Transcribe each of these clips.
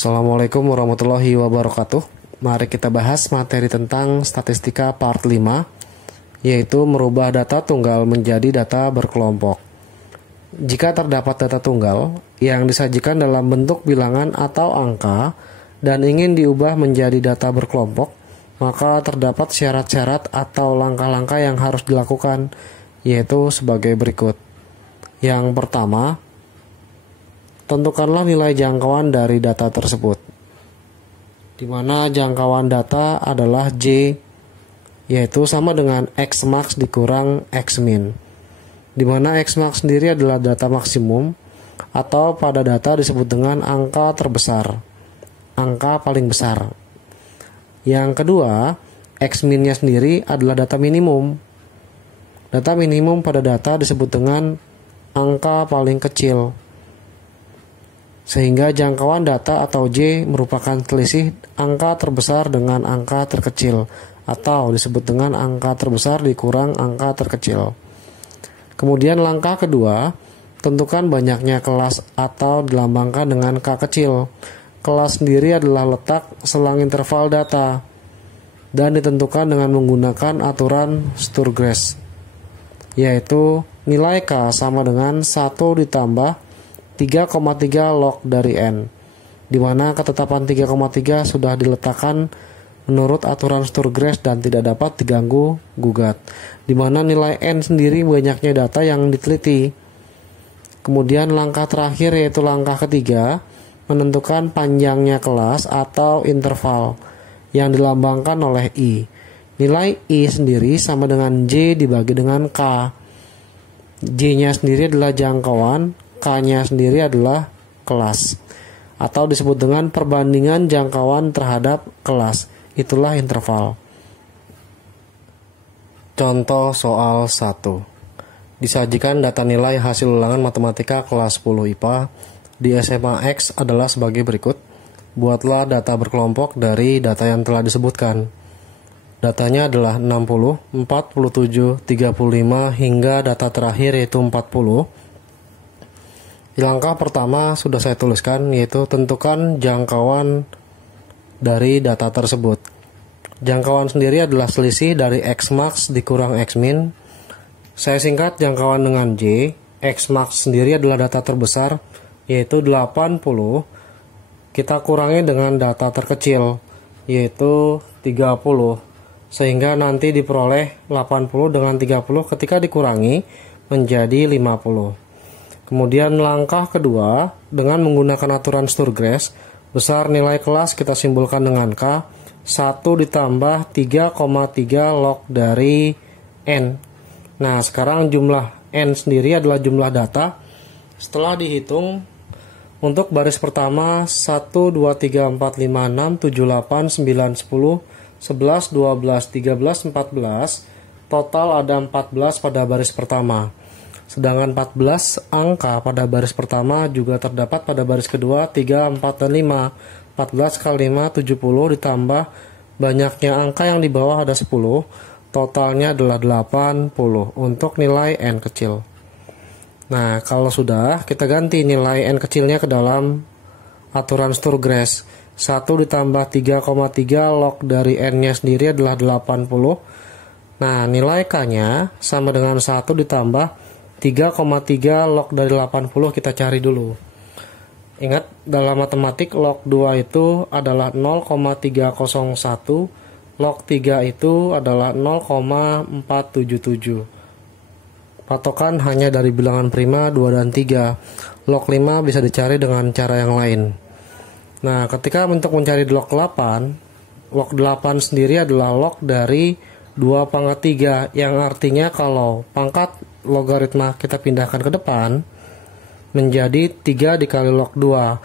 Assalamualaikum warahmatullahi wabarakatuh. Mari kita bahas materi tentang statistika part 5, yaitu merubah data tunggal menjadi data berkelompok. Jika terdapat data tunggal yang disajikan dalam bentuk bilangan atau angka dan ingin diubah menjadi data berkelompok, maka terdapat syarat-syarat atau langkah-langkah yang harus dilakukan, yaitu sebagai berikut. Yang pertama, tentukanlah nilai jangkauan dari data tersebut, di mana jangkauan data adalah J, yaitu sama dengan X max dikurang X min, di mana X max sendiri adalah data maksimum, atau pada data disebut dengan angka terbesar, angka paling besar. Yang kedua, X min-nya sendiri adalah data minimum. Data minimum pada data disebut dengan angka paling kecil, sehingga jangkauan data atau J merupakan selisih angka terbesar dengan angka terkecil, atau disebut dengan angka terbesar dikurang angka terkecil. Kemudian langkah kedua, tentukan banyaknya kelas atau dilambangkan dengan K kecil. Kelas sendiri adalah letak selang interval data dan ditentukan dengan menggunakan aturan Sturges, yaitu nilai K sama dengan 1 ditambah 3,3 log dari N, di mana ketetapan 3,3 sudah diletakkan menurut aturan Sturges dan tidak dapat diganggu gugat, di mana nilai N sendiri banyaknya data yang diteliti. Kemudian langkah terakhir, yaitu langkah ketiga, menentukan panjangnya kelas atau interval yang dilambangkan oleh I. Nilai I sendiri sama dengan J dibagi dengan K. J-nya sendiri adalah jangkauan, K-nya sendiri adalah kelas, atau disebut dengan perbandingan jangkauan terhadap kelas. Itulah interval. Contoh soal 1. Disajikan data nilai hasil ulangan matematika kelas 10 IPA di SMA X adalah sebagai berikut. Buatlah data berkelompok dari data yang telah disebutkan. Datanya adalah 60, 47, 35 hingga data terakhir yaitu 40. Di langkah pertama sudah saya tuliskan, yaitu tentukan jangkauan dari data tersebut. Jangkauan sendiri adalah selisih dari X max dikurang X min. Saya singkat jangkauan dengan J. X max sendiri adalah data terbesar, yaitu 80. Kita kurangi dengan data terkecil, yaitu 30. Sehingga nanti diperoleh 80 dengan 30 ketika dikurangi menjadi 50. Kemudian langkah kedua, dengan menggunakan aturan Sturges, besar nilai kelas kita simbolkan dengan K, 1 ditambah 3,3 log dari N. Nah, sekarang jumlah N sendiri adalah jumlah data. Setelah dihitung, untuk baris pertama 1, 2, 3, 4, 5, 6, 7, 8, 9, 10, 11, 12, 13, 14, total ada 14 pada baris pertama. Sedangkan 14 angka pada baris pertama juga terdapat pada baris kedua, 3, 4, dan 5. 14 kali 5, 70 ditambah banyaknya angka yang di bawah ada 10. Totalnya adalah 80 untuk nilai N kecil. Nah, kalau sudah, kita ganti nilai N kecilnya ke dalam aturan Sturges. 1 ditambah 3,3 log dari N-nya sendiri adalah 80. Nah, nilai K-nya sama dengan 1 ditambah 3,3 log dari 80 kita cari dulu. Ingat, dalam matematik log 2 itu adalah 0,301, log 3 itu adalah 0,477. Patokan hanya dari bilangan prima 2 dan 3. Log 5 bisa dicari dengan cara yang lain. Nah, ketika untuk mencari log 8 sendiri adalah log dari 2 pangkat 3, yang artinya kalau pangkat logaritma kita pindahkan ke depan menjadi 3 dikali log 2.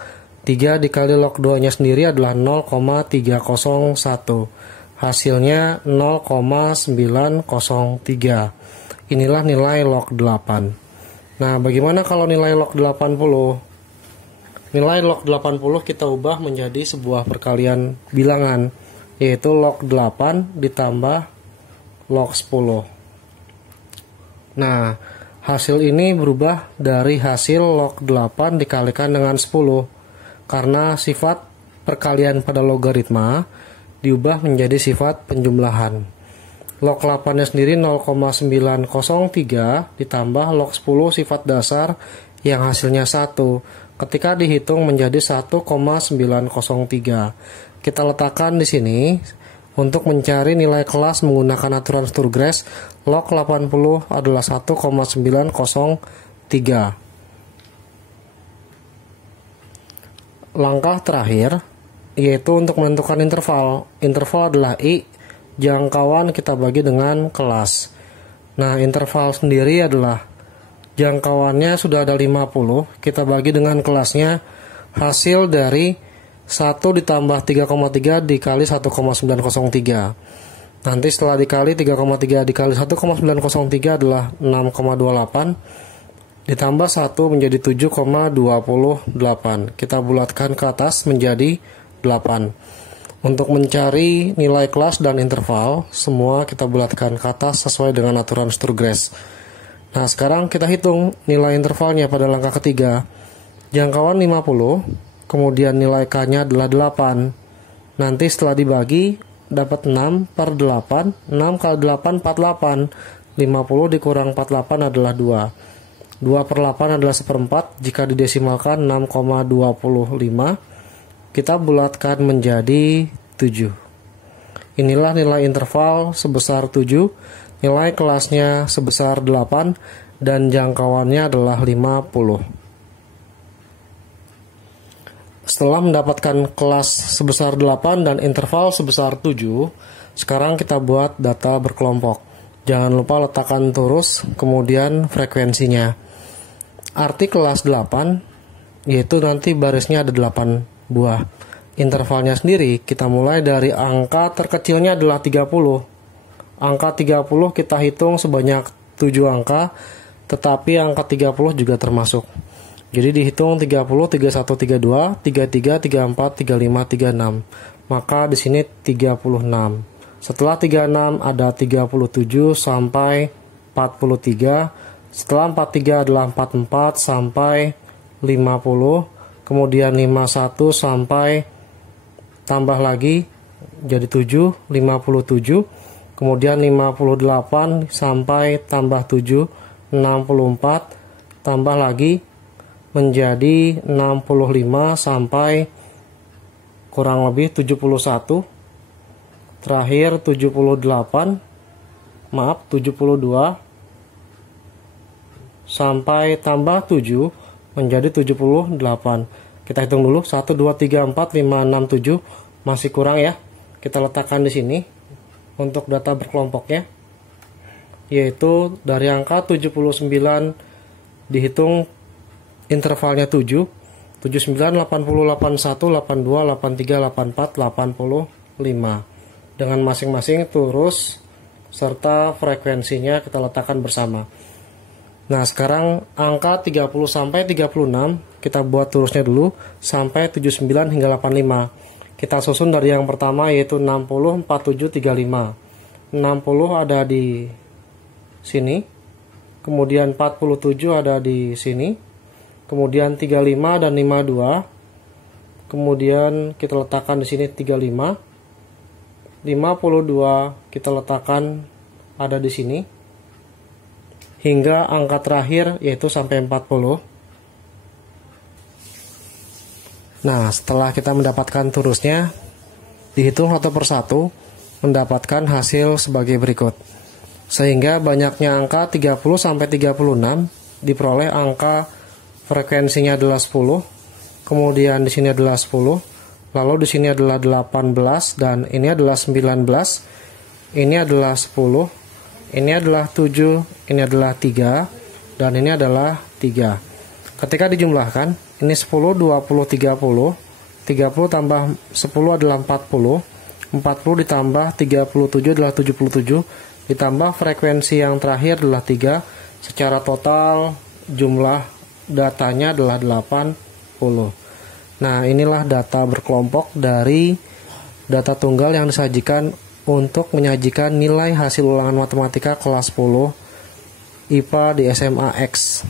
3 dikali log 2 nya sendiri adalah 0,301. Hasilnya 0,903. Inilah nilai log 8. Nah, bagaimana kalau nilai log 80? Nilai log 80 kita ubah menjadi sebuah perkalian bilangan, yaitu log 8 ditambah log 10. Nah, hasil ini berubah dari hasil log 8 dikalikan dengan 10. Karena sifat perkalian pada logaritma diubah menjadi sifat penjumlahan. Log 8-nya sendiri 0,903 ditambah log 10 sifat dasar yang hasilnya 1. Ketika dihitung menjadi 1,903. Kita letakkan di sini untuk mencari nilai kelas menggunakan aturan Sturges. Log 80 adalah 1,903. Langkah terakhir yaitu untuk menentukan interval. Interval adalah I, jangkauan kita bagi dengan kelas. Nah, interval sendiri adalah jangkauannya sudah ada 50, kita bagi dengan kelasnya, hasil dari 1 ditambah 3,3 dikali 1,903. Nanti setelah dikali 3,3 dikali 1,903 adalah 6,28. Ditambah 1 menjadi 7,28. Kita bulatkan ke atas menjadi 8. Untuk mencari nilai kelas dan interval, semua kita bulatkan ke atas sesuai dengan aturan Sturges. Nah, sekarang kita hitung nilai intervalnya pada langkah ketiga. Jangkauan 50, kemudian nilai K-nya adalah 8. Nanti setelah dibagi, dapat 6 per 8. 6 kali 8, 48. 50 dikurang 48 adalah 2. 2 per 8 adalah 1/4, jika didesimalkan 6,25, kita bulatkan menjadi 7. Inilah nilai interval sebesar 7, nilai kelasnya sebesar 8, dan jangkauannya adalah 50. Setelah mendapatkan kelas sebesar 8 dan interval sebesar 7, sekarang kita buat data berkelompok. Jangan lupa letakkan terus, kemudian frekuensinya. Arti kelas 8 yaitu nanti barisnya ada 8 buah. Intervalnya sendiri kita mulai dari angka terkecilnya adalah 30. Angka 30 kita hitung sebanyak 7 angka, tetapi angka 30 juga termasuk. Jadi dihitung 30, 31, 32, 33, 34, 35, 36. Maka di sini 36. Setelah 36 ada 37 sampai 43. Setelah 43 adalah 44 sampai 50, kemudian 51 sampai tambah lagi jadi 7, 57, kemudian 58 sampai tambah 7, 64, tambah lagi menjadi 65 sampai kurang lebih 71, terakhir 72 sampai tambah 7 menjadi 78. Kita hitung dulu 1 2 3 4 5 6 7, masih kurang ya. Kita letakkan di sini untuk data berkelompoknya, yaitu dari angka 79 dihitung intervalnya 7, 79 80 81 82 83 84 85 dengan masing-masing turus serta frekuensinya kita letakkan bersama. Nah, sekarang angka 30 sampai 36 kita buat turusnya dulu sampai 79 hingga 85. Kita susun dari yang pertama yaitu 60 47 35. 60 ada di sini. Kemudian 47 ada di sini. Kemudian 35 dan 52. Kemudian kita letakkan di sini 35. 52 kita letakkan ada di sini. Hingga angka terakhir yaitu sampai 40. Nah, setelah kita mendapatkan turusnya, dihitung satu persatu, mendapatkan hasil sebagai berikut. Sehingga banyaknya angka 30 sampai 36 diperoleh angka frekuensinya adalah 10, kemudian di sini adalah 10, lalu di sini adalah 18 dan ini adalah 19, ini adalah 10. Ini adalah 7, ini adalah 3, dan ini adalah 3. Ketika dijumlahkan, ini 10, 20, 30. 30 tambah 10 adalah 40. 40 ditambah 37 adalah 77. Ditambah frekuensi yang terakhir adalah 3. Secara total jumlah datanya adalah 80. Nah, inilah data berkelompok dari data tunggal yang disajikan untuk menyajikan nilai hasil ulangan matematika kelas 10 IPA di SMA X.